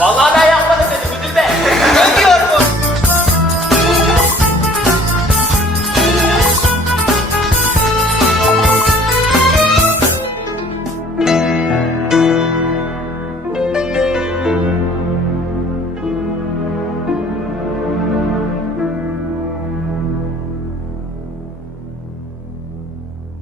往拉开